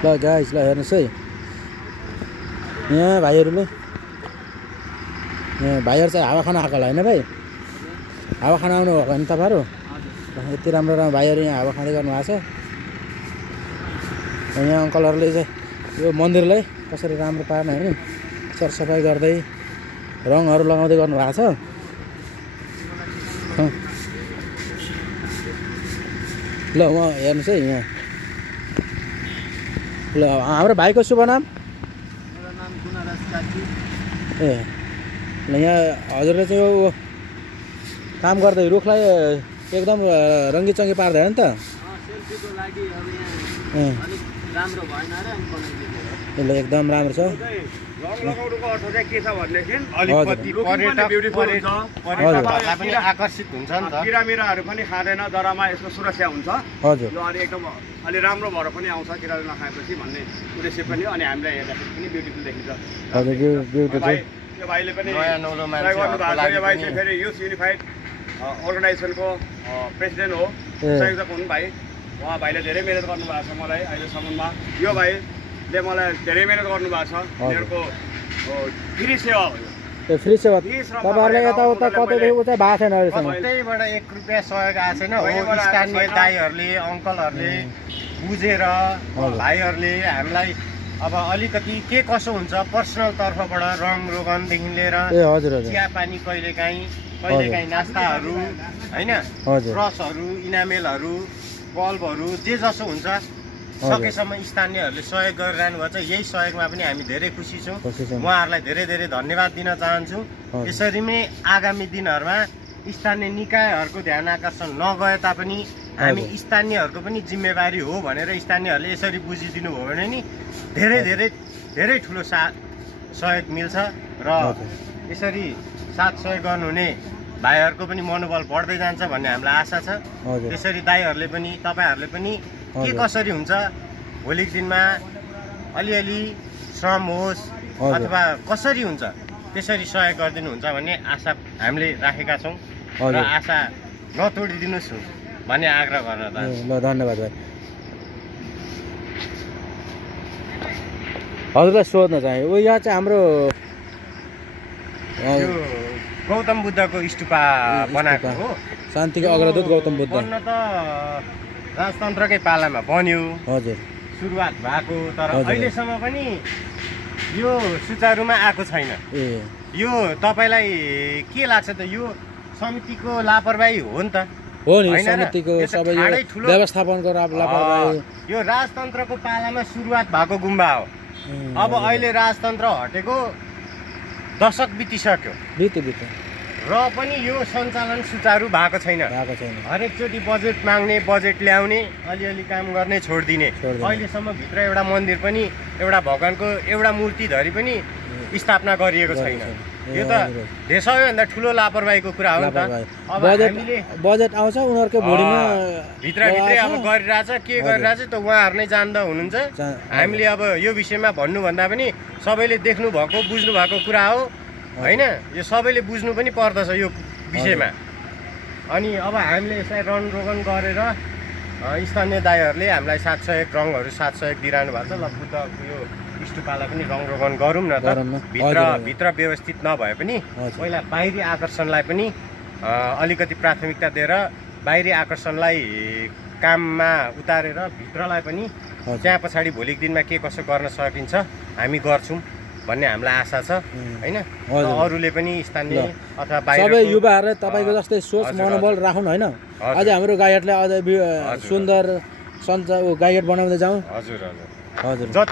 ल गाइस ल हेर्नुहोस् है यहाँ भाइहरूले यहाँ भाइहरू चाहिँ हावा खान आएको होला होइन भाइ हावा खान आउनु भएको होइन तपाईँहरू यति राम्रो राम्रो भाइहरू यहाँ हावा खाँदै गर्नुभएको छ यहाँ अङ्कलहरूले चाहिँ यो मन्दिरलाई कसरी राम्रो पार्ने होइन सरसफाइ गर्दै रङहरू लगाउँदै गर्नुभएको छ ल म हेर्नुहोस् है यहाँ ल हाम्रो भाइको शुभ नाम ए ल यहाँ हजुरले चाहिँ यो काम गर्दै रुखलाई एकदम रङ्गीचङ्गी पार्दैन नि त ल एकदम राम्रो छ लगाउनुको अर्थ चाहिँ के छ भनेदेखि पनि आकर्षित हुन्छ नि त किरामिराहरू पनि खाँदैन जरामा यसको सुरक्षा हुन्छ हजुर यो अलि एकदम अलि राम्रो भएर पनि आउँछ किराले नखाएपछि भन्ने उद्देश्य पनि अनि हामीलाई हेर्दाखेरि पनि ब्युटिफुल देखिन्छ हजुर ब्युटिफुल यो भाइले पनि नयाँ नौलो ट्राई गर्नुभएको छ यो भाइ चाहिँ फेरि युथ युनिफाइड अर्गनाइजेसनको प्रेसिडेन्ट हो संयोजक हुनु भाइ उहाँ भाइले धेरै मिहिनेत गर्नुभएको छ मलाई अहिलेसम्ममा यो भाइले मलाई धेरै मिहिनेत गर्नुभएको छ उनीहरूको फ्री सेवा हो ए फ्री सेवा तपाईँहरूलाई यताउता कतैदेखि उता भएको छैन अहिलेसम्म त्यहीबाट 1 रुपियाँ सहयोग आएको छैन हो स्थानीय दाइहरूले अङ्कलहरूले बुझेर भाइहरूले हामीलाई अब अलिकति के कसो हुन्छ पर्सनल तर्फबाट रङ रोगनदेखि लिएर ए हजुर हजुर चिया पानी कहिलेकाहीँ नास्ताहरू होइन ब्रसहरू इनामेलहरू बल्बहरू जे जसो हुन्छ सकेसम्म स्थानीयहरूले सहयोग गरिरहनु भएको छ यही सहयोगमा पनि हामी धेरै खुसी छौँ उहाँहरूलाई धेरै धेरै धन्यवाद दिन चाहन्छौँ यसरी नै आगामी दिनहरूमा स्थानीय निकायहरूको ध्यान आकर्षण नगए तापनि हामी स्थानीयहरूको पनि जिम्मेवारी हो भनेर स्थानीयहरूले यसरी बुझिदिनु भयो भने नि धेरै धेरै धेरै ठुलो सहयोग मिल्छ र यसरी साथ सहयोग गर्नुहुने भाइहरूको पनि मनोबल बढ्दै जान्छ भन्ने हामीलाई आशा छ त्यसरी दाइहरूले पनि तपाईँहरूले पनि के कसरी हुन्छ भोलिको दिनमा अलिअलि श्रम होस् अथवा कसरी हुन्छ त्यसरी सहयोग गरिदिनुहुन्छ भन्ने आशा हामीले राखेका छौँ र आशा नतोडिदिनुहोस् भन्ने आग्रह गर्न चाहन्छु ल धन्यवाद भाइ हजुरलाई सोध्न चाहे ऊ यहाँ चाहिँ हाम्रो गौतम बुद्धको स्तूपा बनाएको हो शान्तिको अग्रदूत गौतम बुद्ध बन्न त राजतन्त्रकै पालामा बन्यो हजुर सुरुवात भएको तर अहिलेसम्म पनि यो सुचारुमा आएको छैन यो तपाईँलाई के लाग्छ त यो समितिको लापरवाही हो नि त हो नि समितिको सबै व्यवस्थापनको लापरवाही यो राजतन्त्रको पालामा सुरुवात भएको गुम्बा हो अब अहिले राजतन्त्र हटेको दशक बितिसक्यो र पनि यो सञ्चालन सुचारू भएको छैन हरेकचोटि बजेट माग्ने बजेट ल्याउने अलिअलि काम गर्ने छोडिदिने अहिलेसम्म भित्र एउटा मन्दिर पनि एउटा भगवानको एउटा मूर्ति धरि पनि स्थापना गरिएको छैन यो त सबैभन्दा ठुलो लापरवाहीको कुरा हो नि त अब बजेट आउँछ उनीहरुकै भुडीमा भित्रभित्रै अब गरिरहेछ के गरिरहेछ त उहाँहरु नै जान्दा हुनुहुन्छ हामीले अब यो विषयमा भन्नुभन्दा पनि सबैले देख्नु भएको बुझ्नु भएको कुरा हो हैन यो सबैले बुझ्नु पनि पर्दछ यो विषयमा अनि अब हामीले यसलाई रनरोगन गरेर स्थानीय दाइहरूले हामीलाई 700 रङहरू 700 दिइरहनु भएको छ ल बुद्धको यो स्तूपलाई पनि रङरोगन गरौँ न त भित्र व्यवस्थित नभए पनि पहिला बाहिरी आकर्षणलाई पनि अलिकति प्राथमिकता दिएर बाहिरी आकर्षणलाई काममा उतारेर भित्रलाई पनि त्यहाँ पछाडि भोलिको दिनमा के कसो गर्न सकिन्छ हामी गर्छौं भन्ने हामीलाई आशा छ हैन अरूले पनि स्थानीय अथवा बाहिर सबै युवाहरुले तपाईको जस्तै सोच मनोबल राखुन हैन अझ हाम्रो गायकलाई अझ सुन्दर गायक बनाउँदै जाउँ हजुर हजुर